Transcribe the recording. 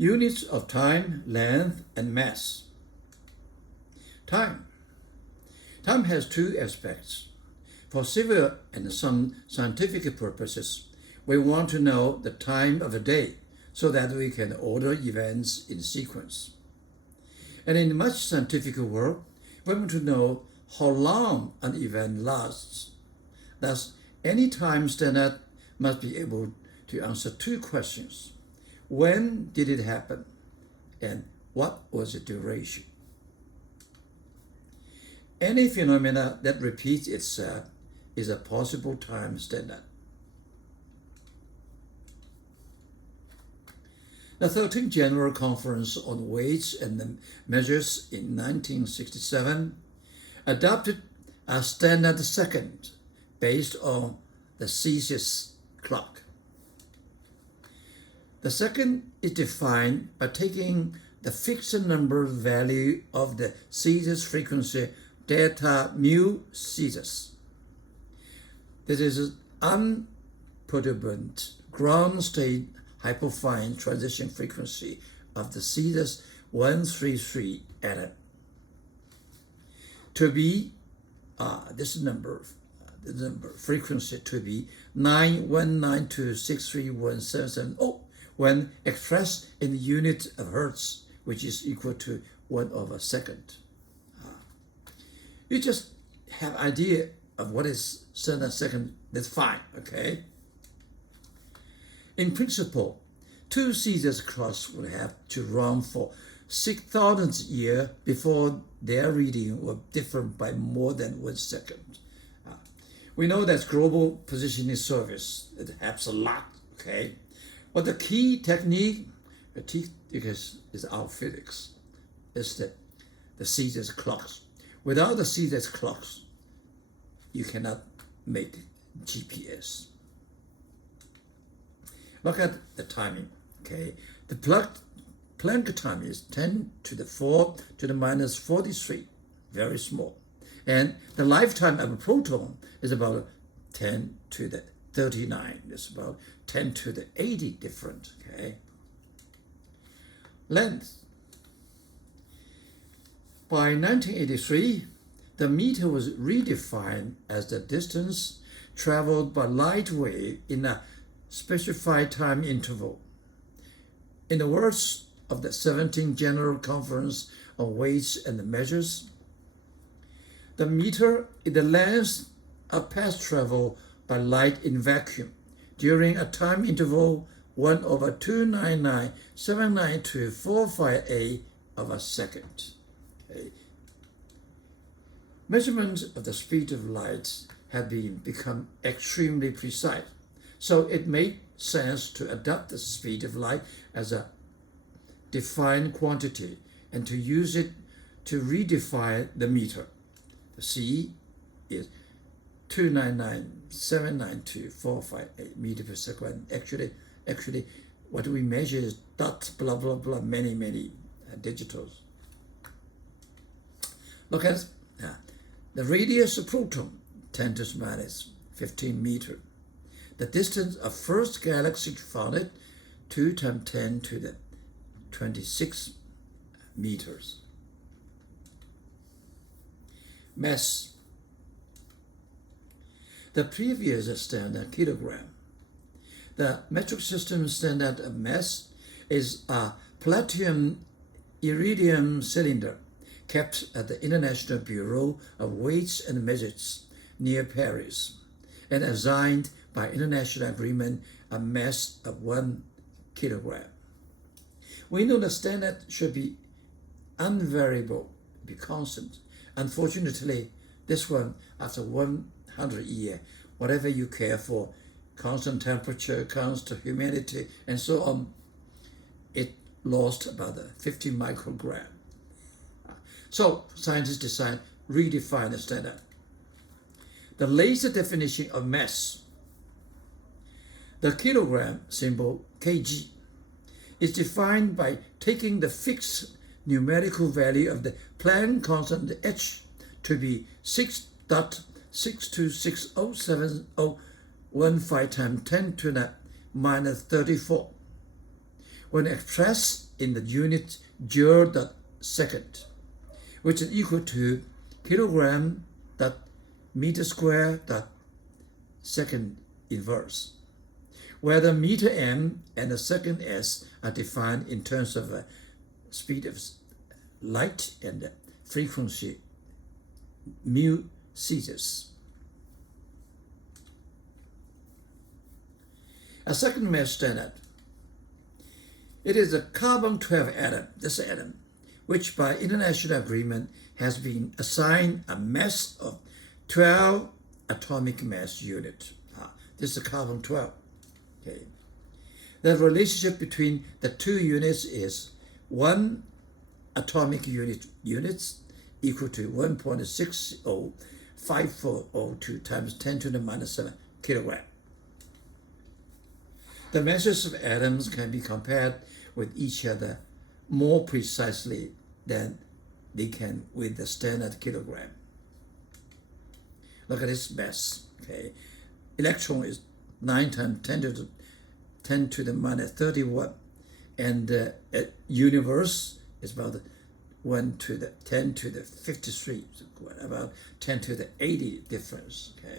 Units of time, length, and mass. Time. Time has two aspects. For civil and some scientific purposes, we want to know the time of a day so that we can order events in sequence. And in much scientific work, we want to know how long an event lasts. Thus, any time standard must be able to answer two questions. When did it happen? And what was the duration? Any phenomena that repeats itself is a possible time standard. The 13th General Conference on Weights and Measures in 1967 adopted a standard second based on the Celsius clock. The second is defined by taking the fixed number value of the Celsius frequency delta mu Celsius. This is an unperturbed ground state hyperfine transition frequency of the Celsius 133 atom. To be this number frequency to be 919263177 when expressed in the unit of hertz, which is equal to 1/2. You just have idea of what is standard second, that's fine, okay? In principle, two Celsius clocks would have to run for 6,000 years before their reading will differ by more than 1 second. We know that global positioning service, it helps a lot, okay? But the key technique is our physics, is the Celsius clocks. Without the Celsius clocks, you cannot make GPS. Look at the timing, okay? The Planck time is 10 to the 4 to the minus 43, very small. And the lifetime of a proton is about 10 to the 39. It's about 10 to the 80 different, okay? Length. By 1983, the meter was redefined as the distance traveled by light wave in a specified time interval. In the words of the 17th General Conference on Weights and Measures, the meter is the length of path travel by light in vacuum during a time interval 1/299,792,458 of a second. Okay. Measurements of the speed of light have become extremely precise, so it made sense to adopt the speed of light as a defined quantity and to use it to redefine the meter. The C is 299,792,458 meter per second. Actually, what we measure is dot blah blah blah many digitals. Look at the radius of proton, 10 to the minus 15 meter. The distance of first galaxy founded, 2 times 10 to the 26 meters. Mass. The previous standard kilogram. The metric system standard of mass is a platinum iridium cylinder kept at the International Bureau of Weights and Measures near Paris and assigned by international agreement a mass of 1 kilogram. We know the standard should be unvariable, be constant. Unfortunately, this one, after 100 years, whatever you care for, constant temperature, constant humidity, and so on, it lost about 50 microgram. So scientists decided to redefine the standard. The latest definition of mass, the kilogram symbol kg, is defined by taking the fixed numerical value of the Planck constant h to be 6.6260715 times 10 to the minus 34, when expressed in the unit joule per second, which is equal to kilogram per meter square per second inverse, where the meter m and the second s are defined in terms of speed of light and frequency mu cetus. A second mass standard. It is the carbon-12 atom, this atom, which by international agreement has been assigned a mass of 12 atomic mass unit. This is the carbon-12. Okay. The relationship between the two units is 1 atomic units equal to 1.605402 times 10 to the minus 7 kilogram. The masses of atoms can be compared with each other more precisely than they can with the standard kilogram. Look at this mass. Okay, electron is 9 times 10 to the minus 31, and the universe is about 1 to the 10 to the 53, about 10 to the 80 difference. Okay.